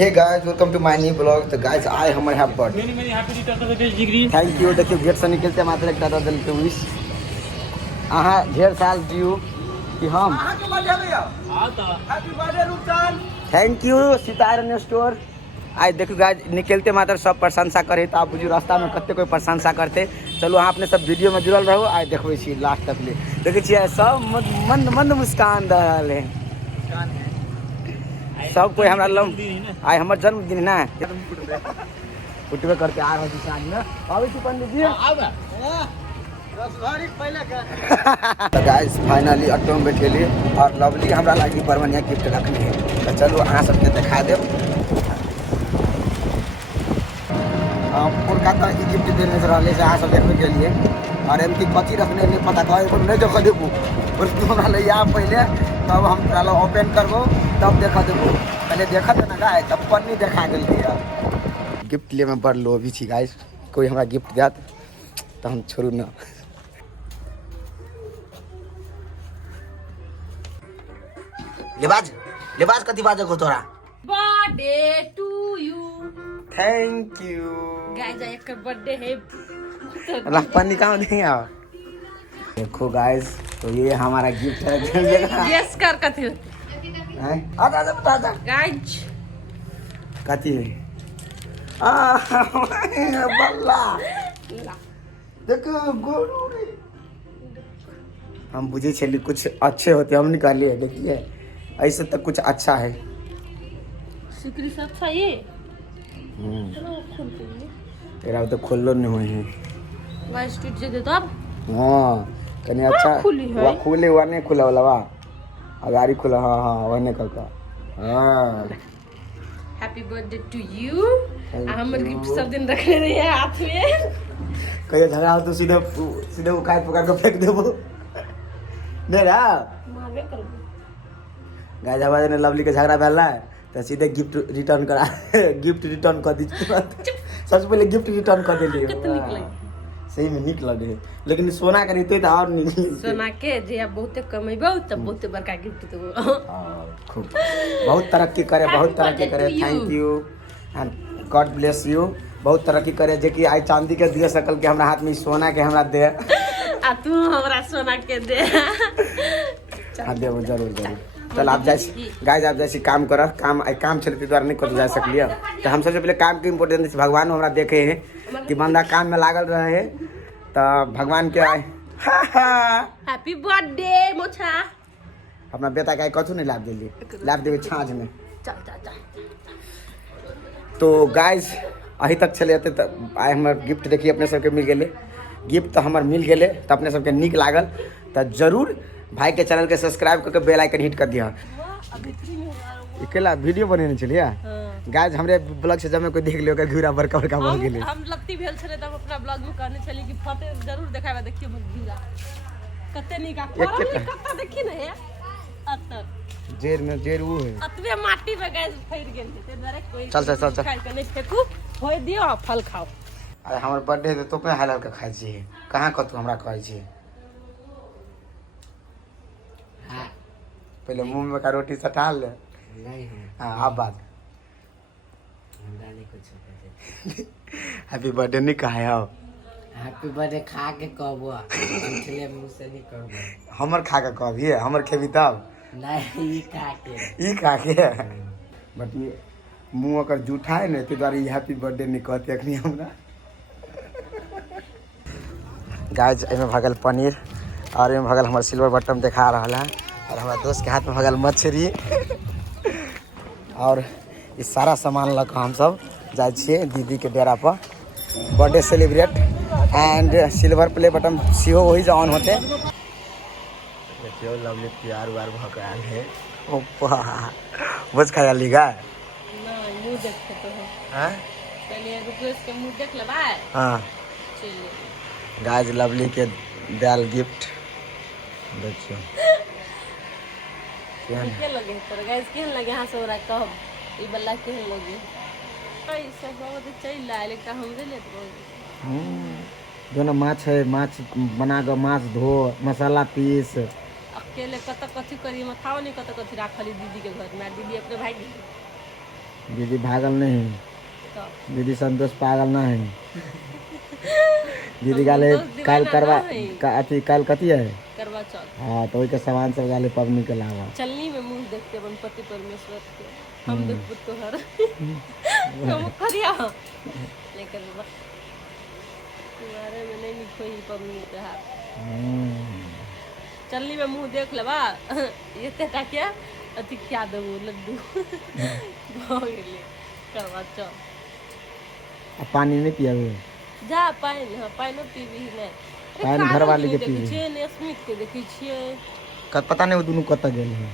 Hey guys welcome to my new blog. तो guys I hummer have but thank you. देखिए gate से निकलते मात्र एक दादा दिल के विश अहाँ ढेर साल जियो कि हम थैंक यू सीताराम स्टोर। आज देखो गाइस निकलते मात्र सब प्रशंसा करे तो आप बुझू रास्ता में कते कोई प्रशंसा करते। चलो अहाँ अपने सब वीडियो में जुड़ल रहो। आज देखबे छी लास्ट तक ले देखे छियै सब मंद मंद मुस्कान दे रहल है सब कोई हमरा लम आइ हमर जन्मदिन ना उठबे करके आ रहल छी साँझ में आबै छी पंडित जी आबे 10 भरी पहले के। तो गाइस फाइनली ऑटो में बैठेली और लवली हमरा लागी बरमनिया गिफ्ट रखनी है। तो चलो अहाँ सबके दिखा देब कोलकाता की गिफ्ट देने से रहले से अहाँ सब देखबे के लिए और एम की कथी रखने नहीं पता कहे नहीं देख देबू उसको हमरा ले आ पहले तब हम तोरा ओपन करबो तब देखा देबो पहले देखा दे ना गाय तब पन्नी देखा देल दिया। गिफ्ट लिए में बड़ लोभी छी गाइस कोई हमरा गिफ्ट देत तो हम छोड़ू ना। लेबाज कथी बाजे को तोरा birthday to you thank you guys आज का बर्थडे है ना पन्नी कहाँ देंगे आप देखो गाइस तो ये हमारा गिफ्ट है गेस कर कथी हैं आजा बता जा गाइस कथी है बल्ला देखो गोरू रे हम बुझे छली कुछ अच्छे होते हम निकालिए देखिए ऐसे तक कुछ अच्छा है शुक्री सब था ये चलो खोलते हैं तेरा तो खोलो नहीं हुए हैं गाइस टूट जे तो अब हां कने अच्छा वो खुले हुआ नहीं खुला वाला वा अगाड़ी खुला हां वने का हां हैप्पी बर्थडे टू यू हमर गिफ्ट सब दिन रखले रहिए हाथ में कहिए झगड़ा हो तो सीधे उखाड़ पकड़ के फेंक देबो नहीं रा मारबे करबो गाइस आवाज ने लवली के झगड़ा भेला तो सीधे गिफ्ट रिटर्न करा गिफ्ट रिटर्न कर दी सबसे पहले गिफ्ट रिटर्न कर देली कितना निक लगे सही में निक लगे लेकिन सोना के रहते तो और नहीं सोना के जे बहुत कमेबो तब बहुत बड़का गिफ्ट देबो खूब बहुत तरक्की करे thank you and God bless you बहुत तरक्की करे जे कि आई चांदी के दिए सकल के हमरा हाथ में सोना के हमरा दे आ तू हमरा सोना के दे हां देबो जरूर चल आप जैसे गाइस आप जैसे काम कर काम चलते द्वारा नहीं कर जा सकलिए तो हम सबसे पहले काम के इम्पोर्टेंस भगवान हमरा देखे हैं कि बंदा काम में लागल रहे है तो भगवान के हैप्पी बर्थडे मोछा अपना बेटा का कथू नहीं लाभ देवे छाँझ में चल तो गाइस अभी तक चले जाते तो आए हमारे गिफ्ट देखिए अपने सबके मिल गए गिफ्ट तो हमारे मिल गए तो अपने सबके निक लागल तो जरूर भाई के चैनल के सब्सक्राइब करके बेल आइकन हिट कर दिया। अकेला वीडियो बनेने चलिए गाइस हमरे ब्लॉग से जब मैं कोई देख लियो का घूरा बड़का हो गेले हम लगती भेल छले तब अपना ब्लॉग में कहने चली कि फोटो जरूर दिखावा देखियो घूरा कते निका कते देखी न है अतर जेर वो है अतवे माटी में गैस फैर गेल ते द्वारा कोई चल खाइ के नहीं फेकू होय दियो फल खाओ अरे हमर बर्थडे तो पे हाल के खाइ छी कहां कतू हमरा कहै छी पहले मुंह में का रोटी सटा ले नहीं है हां अब बात नहीं कुछ हैप्पी बर्थडे नहीं कहा है हैप्पी बर्थडे खा के कहबो पिछले मुंह से नहीं कहबो हमर खा के कहबी हमर खेबी तब नहीं ई खा के बट ये मुंह अगर जूठा है ना तो द्वारा हैप्पी बर्थडे नहीं कहते अखनी हमरा गाइस एमे भगल पनीर और एमे भगल हमर सिल्वर बटन दिखा रहा है और हमारा दोस्त के हाथ में भगल मछली और ये सारा सामान लग हम सब जाए छे दीदी के डेरा पर birthday celebrate and silver play button CO वही जो ऑन होते देखियो लवली प्यार वार भकाल है ओपा बस खाया लीगा नहीं मुंह देखते तो है हां पहले रुपेश के मुंह देख लेबा हां चलिए गाइस लवली के दाल गिफ्ट देखियो के लगे पर गाइस केहन लगे हां सोरा कब ई बल्ला केहन लगे ऐसे बहुत चल लाले का हम ले लेत दोनों माछ है माछ बना के माछ धो मसाला पीस अकेले कत कथी करी में खाओ नहीं कत कथी राखली दीदी के घर में दीदी अपने भाई दीदी भागल नहीं, तो दीदी संतोष पागल नहीं। दीदी गाले काल करवा अथी काल कथी है करवा चौथ। हाँ तो वही के सामान सब गाले पबनी के लावा। चलनी में मुंह देखते अपन पति परमेश्वर के, हम देखबो तोहर हम खरिया लेकर तुम्हारे में नहीं कोई पबनी त्योहार। चलनी में मुंह देख लेबा ये तेटा क्या अति क्या देबो लड्डू हो गेले करवा चौथ। पानी नहीं पिया हुए जा पाइन हां पाइनो पीबी नहीं। पाइन घर वाले के पीबी छे ने स्मित के देखै छियै पता नहीं वो दोनों कत गेल है।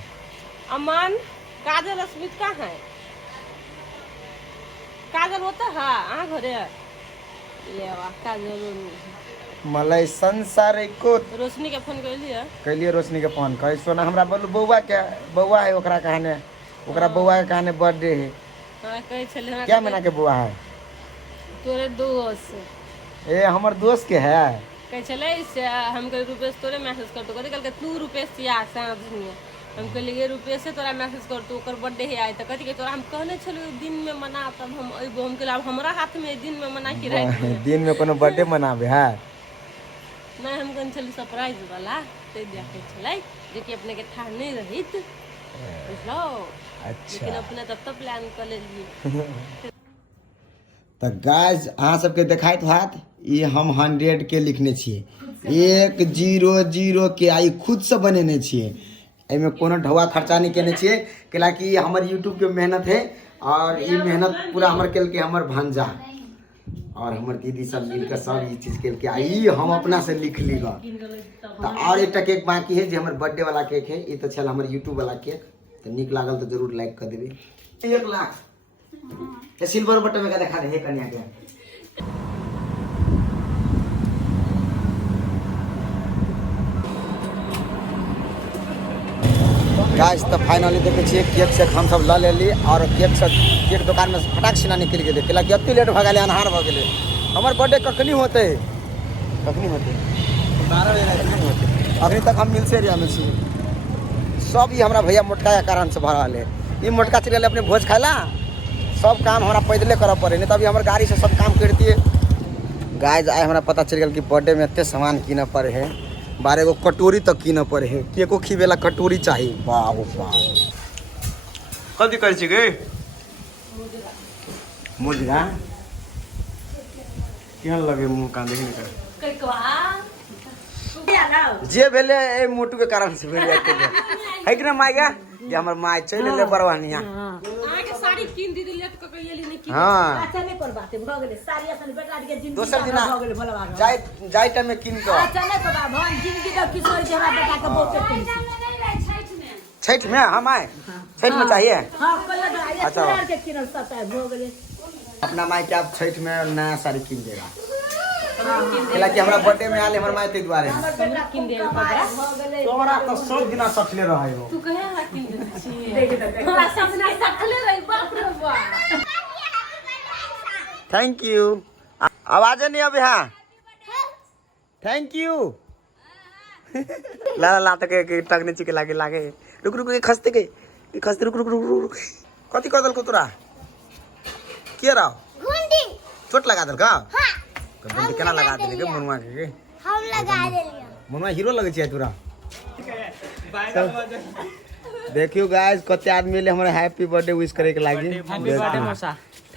अमन काजल स्मित कहाँ है? काजल होता है आ घरे ये वाह काजल मलाई संसार को रोशनी के फोन कैलिए रोशनी के फोन कह सोना हमरा बोलू बौआ है ओकरा कहने ओकरा बौआ के कहने बर्थडे है। हां कहे छले क्या महीना के बौआ है? तोरे दोस्त ए हमर दोस्त के है कहे छले से हम कह रुपेश तोरे मैसेज कर तो कल के तू रुपेश या साँझ में हम कहले ये रुपेश से तोरा मैसेज कर तो ओकर बर्थडे है आए त कथि के तोरा हम कहने छले दिन में मना तब हम अइबो हम कहले अब हमरा हाथ में दिन में मना के रात में दिन में कोनो बर्थडे मनाबे है नहीं हम कन छले सरप्राइज वाला ते देखे छले जे कि अपने के था नहीं रहित बुझलो। अच्छा लेकिन अपने तब प्लान कर लेलिए। तो गाइस अहाँ सबके देखाइत हाथ ये हम 100 के लिखने छिए 100 के आई खुद से बनेने छिए एमे कोनो ढौआ खर्चा नहीं केने छिए कैलाकि हमर यूट्यूब के मेहनत है और ये मेहनत पूरा हमर केल के हमर भांजा और हमर दीदी सब मिलकर सब ये चीज केल के आई हम अपना से लिख ली गा। तो और एक केक बाकी है जो हमर बर्थडे वाला केक है ये तो चल हमर यूट्यूब वाला केक तो निक लागल तो जरूर लाइक कर देबे। 1 लाख ये सिल्वर बटन में का दिखा दे हे कन्या के गाइस। तो फाइनली देखे छिए केक से हम सब ला लेली और केक दुकान में फटाक सिना निकल गेले कैलाकि अति लेट भ गेले अन्हार भ गेले। हमर बर्थडे कखनी होते 12 बजे होते अभी तक हम मिलसे एरिया में छी सब ये हमरा भैया मोटका के कारण से भरा है ये मोटका चल गेले अपने भोज खाला सब काम हमरा पैदले करऽ पड़े नहीं तो अभी हमारे गाड़ी से सब काम कर दिए। गाइस आए हमरा पता चल गया कि बर्थडे में एते सामान कीन पड़े है 12 गो कटोरी तक कीन पड़े है केको खीबेला कटोरी चाहिए। वाह वाह कथी कर छी गे मुजरा केहन लगे मुंह कान देखने कर जे भेले ए मोटू के कारण से भेले है कि ना माय गे जे हमर माय चल ले बरवानिया आके साड़ी किन दी लेट क कइली नहीं किन। हां अच्छा नहीं कर बात भ गेले साड़ी असन बेटा के जिंदगी दोसर दिन भ गेले भला भाग जाय टाइम में किन के अच्छा नहीं कर बात जिंदगी का किशोर जरा बेटा के बहुत छठ में हम आए छठ में चाहिए। हां कल ये अच्छा। साड़ी के किनल सता भ गेले अपना माई के आप छठ में नया साड़ी किन देगा कैलाकि हमरा बर्थडे में आले हमर माई ते द्वारे हमरा किन दे कपड़ा तोरा तो सब दिना सखले रहे हो तू कहे हा किन दे छी हमरा सपना सकले रही बाप रे बाप। थैंक यू आवाज नहीं अभी हाँ थैंक यू ला ला तक के टगने चिके लागे लागे रुक रुक खस्ते रुक रुक रुक रुक कथी कर दल को तोरा के रहो घुंडी चोट लगा दल का हां घुंडी केना लगा देले के मनुआ के हम लगा देलिए मनुआ हीरो लगे छै तोरा। देखियो गाइस कते आदमी ले हमरा हैप्पी बर्थडे विश करे के लागी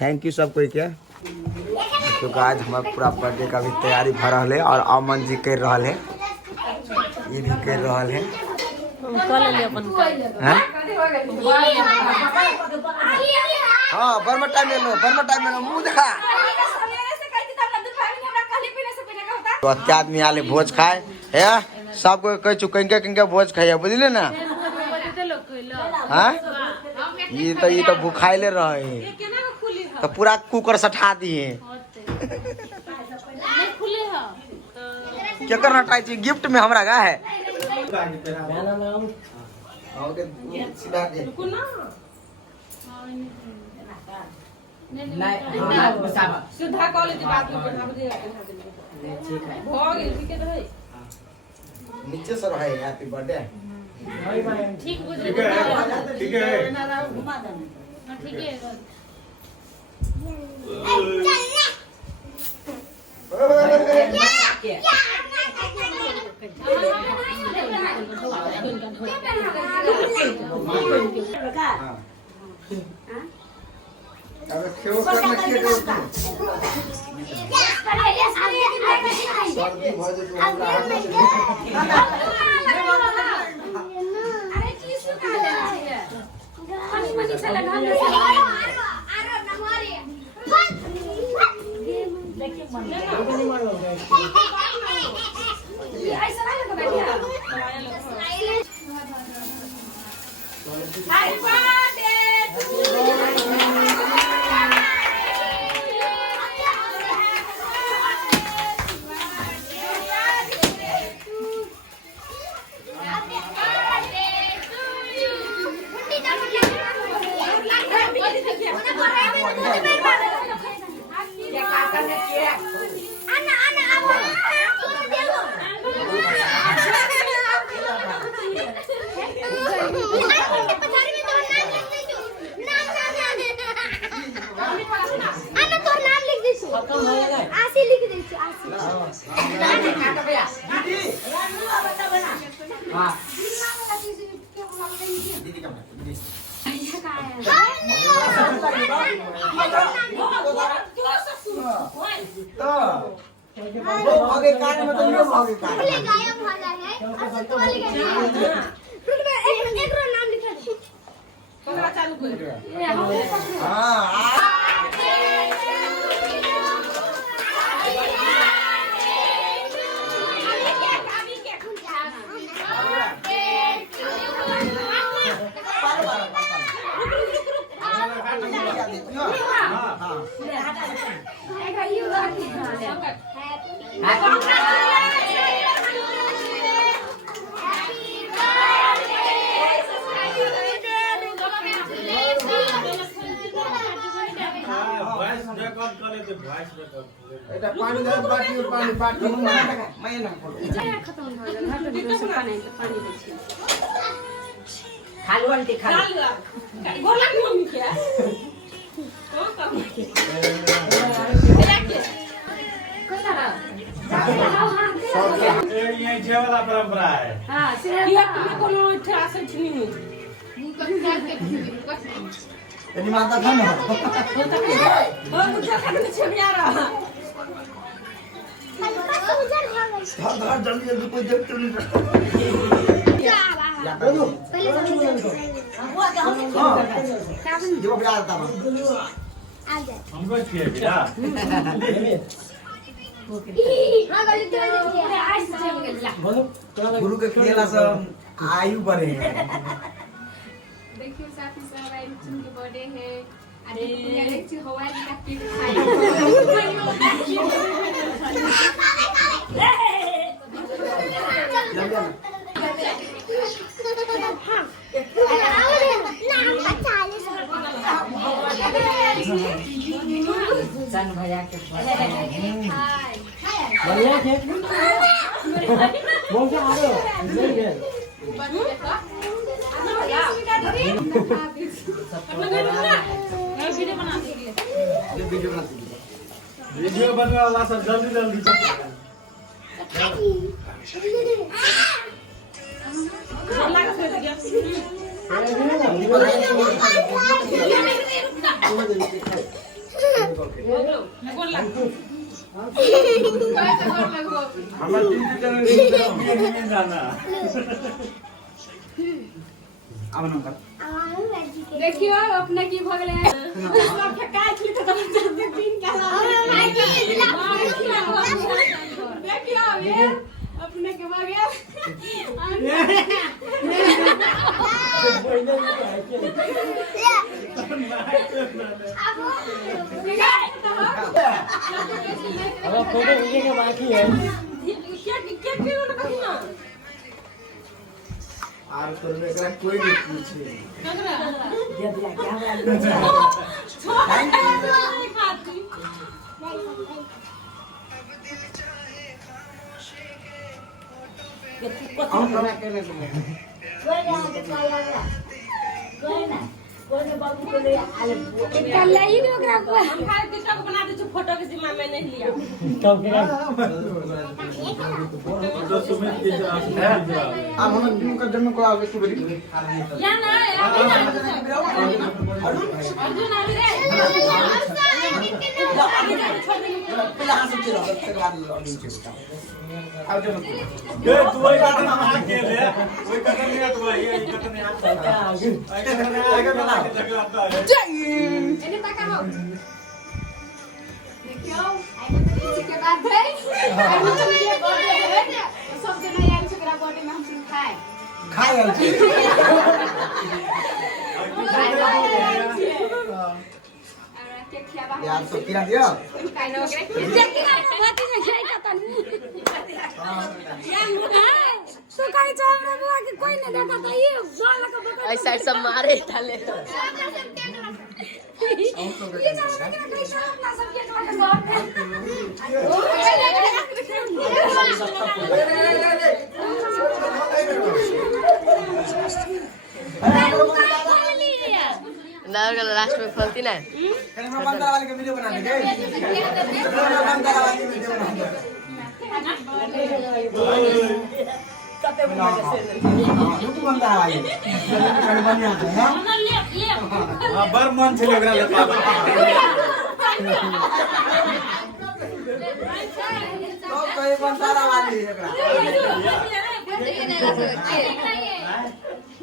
थैंक यू सब कोई के। तो गाइस हमारा पूरा बर्थडे का भी तैयारी भ रहल है और अमन जी कर रहल है ये भी कर रहल है हम कल ले अपन हैं हां बर्मा टाइम में लो मुंह देखा तो अत्या आदमी आले भोज खाए है सब कोई कह चुके कहीं भोज खाइए बुझले ना हाँ ये तो भूखाइले रहे केना के खुली तो पूरा कुकर सठा दिए नहीं खुले है क्या करना चाहिए गिफ्ट में हमरा गा है रुको ना सीधा क्वालिटी बात में बढ़ा दे ठीक है भ गेल ठीक है रहे नीचे से रहे हैप्पी बर्थडे ठीक बुझ ठीक है घुमा दे ठीक है अबे खेव करना के दो सर्दी भज तो अरे चीज का ले है पानी पानी से लगा ले अरे नमारे देखिए मन ऐसा ना लगा बैठिया हैप्पी बर्थडे टू आसी लिख दे आसी हां दीदी का दीदी तो भागे कान में तो ये भागे कान बोले गायब हो जाए और तो वाली का एक रो नाम लिखा दे पकड़ा चालू कर हां এটা পানি দাও বাটি পানি বাটি मैं ना खत्म हो गया घर में दूसरा पानी पानी देखिए खालू आंटी खालू गोला की मम्मी क्या कौन काम ये जेवाला परंपरा है हां से किया तुम्ही कोण इथे असं ठेवली एनी माता था ना हो तुझ्या खाली छेमी आ रहा धर जल्दी जल्दी कोई देखते नहीं पहले जो भी आता है आ जाए हमको चाहिए बेटा हां गली तो आज से गया गुरु के खेला सब आयु बढ़े देखिए साथी सब आई रुचिन के बर्थडे है अरे पूरा लेक्चर हवाई का केक खाई सन भैया के बढ़िया खेत बोल के आ रहे हो नहीं गए वीडियो बनने वाला सब जल्दी जल्दी गोला का फेंक दिया गोला हमारे टीवी में जाना अब नंबर देखियो अपने की भ गेले सब फेकाय छी त जल्दी दिन के देखियो ये अपने के भ गेल अब फोटो वीडियो के बाकी है क्या ना आर तो एकरा कोई नहीं पूछे ये दिया क्या हम करा के नहीं कर ले ही ओकरा को हम खाए टिकटॉक बना दे फोटो के जिम्मा में नहीं लिया कब के तो सुमित की अब हम टीम का जन्म को आगे की बड़ी या ना अर्जुन आ रे पहले हाथ से चलो फिर बाद में ऑडियंस चलता आओ चलो ये तू वही कटन हम आके ले वही कटन नहीं तू वही ये कटन नहीं आता आगे बना के जगह आता है એને તાકા હો देखियो इसी के बाद है हम तो ये बर्थडे है ना सब जन आए छकरा बर्थडे में हम सिर्फ खाए खा रहल छी केक खियाबा यार तो किरा दियो काइनो ओकरे देखी ना बाती से खाई कतन या मुका तो काई चावरा बुआ के कोई नहीं देखा था ये बोल का बका ऐसा ऐसा मारे डाले ये चावरा के कोई शराब ना सब के खाके बहुत लास्ट में फलती ना कैमरा बंद वाले के वीडियो बना देंगे कैमरा बंद वाले की वीडियो बना देंगे यूट्यूब बंद वाले कैमरा बनिया है हां बर मन छले ओकरा ले पाबे तो कोई बंदारा वाली एकरा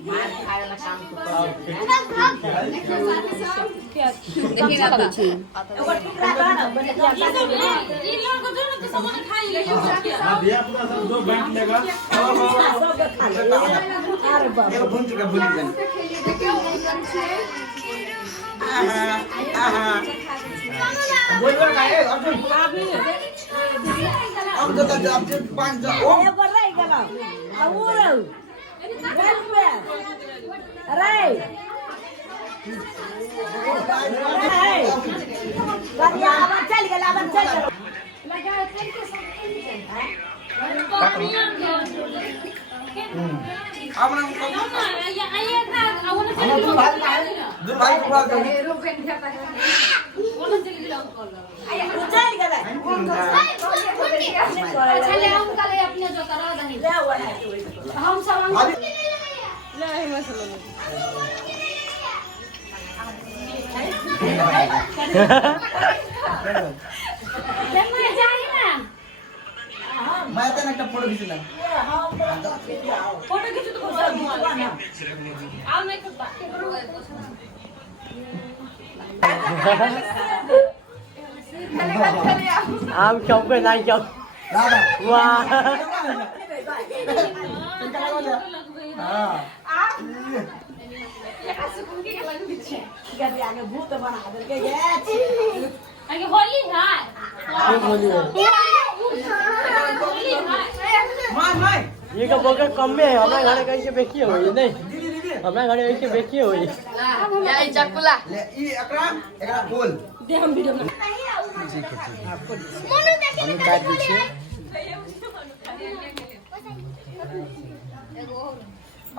मार खाए वाला काम तो देखिएगा बाबा हां दिया पूरा सब दो बैंक लेगा एगो भून चुका भूल गए देखियो उनकर छे बोलवा का है अर्जुन अब तो पांच ओ दो भाई को बात कर रोकन खाता है चले हम कल अपने जो करा दही हम सब नहीं मसला मैं जाई ना मैं तो एक फोटो खींच ले फोटो खींच तो आओ मैं कुछ बात करूंगा आम chọc cái này chọc दादा wow हां आगे होली है मार मार ये का बगल कम में है हमारे घर कहीं के बेची हुई नहीं हमारे घर कहीं के बेची हुई या चकुला ले ई एकरा एकरा बोल दे हम वीडियो में हम काट दीजिए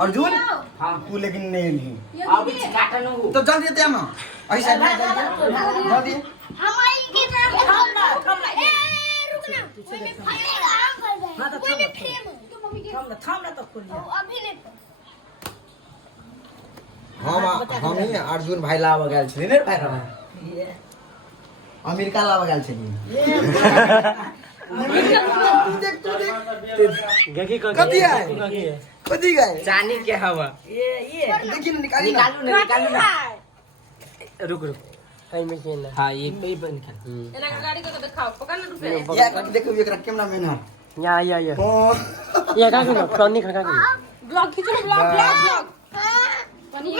अर्जुन हां तू लेकिन नहीं अब काटन हो तो जल्दी दे ना ऐसा जल्दी हम आई के नाम थम ना ए रुक ना कोई में फलेगा हां तो कोई में फ्रेम तो मम्मी के थम ना तो खोल अभी नहीं हम ही अर्जुन भाई लावा गेल छली ने भाई रा अमेरिका लावा गेल छली देख तू देख गगी कथी है कथी गए जानी के हवा देखिन निकाली ना निकालू ना रुक रुक कहीं में के ना हां ये कोई बन खा एना गाड़ी को दिखाओ पकड़ ना रुपए या देखो एकरा कैमरा मैन है या ओ ये का के फ्रॉनी खा के ब्लॉग खींचो ब्लॉग ब्लॉग मैं ले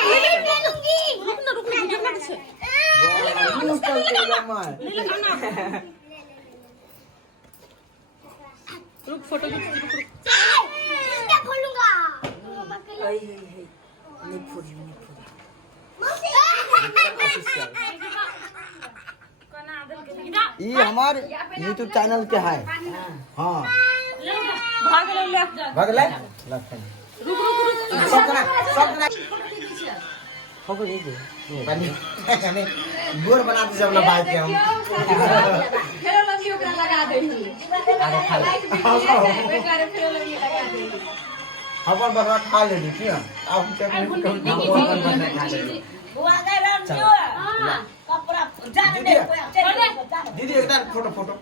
लूंगी रुक ना वीडियो में से रुक फोटो खींच रुक मैं खोलूंगा ये हमार YouTube चैनल के है हां भाग ले भाग ले रुक रुक रुक सब जना खबर नहीं दे बनी गोर बना दे सब लोग भाई के हम फेरो लगी ओकरा लगा दे आगे खा ले बेकार फेरो लगी लगा दे अपन बड़ा खा ले दी क्या आप क्या खा ले बुआ गए राम जो कपड़ा नहीं कोई दीदी एक फोटो फोटो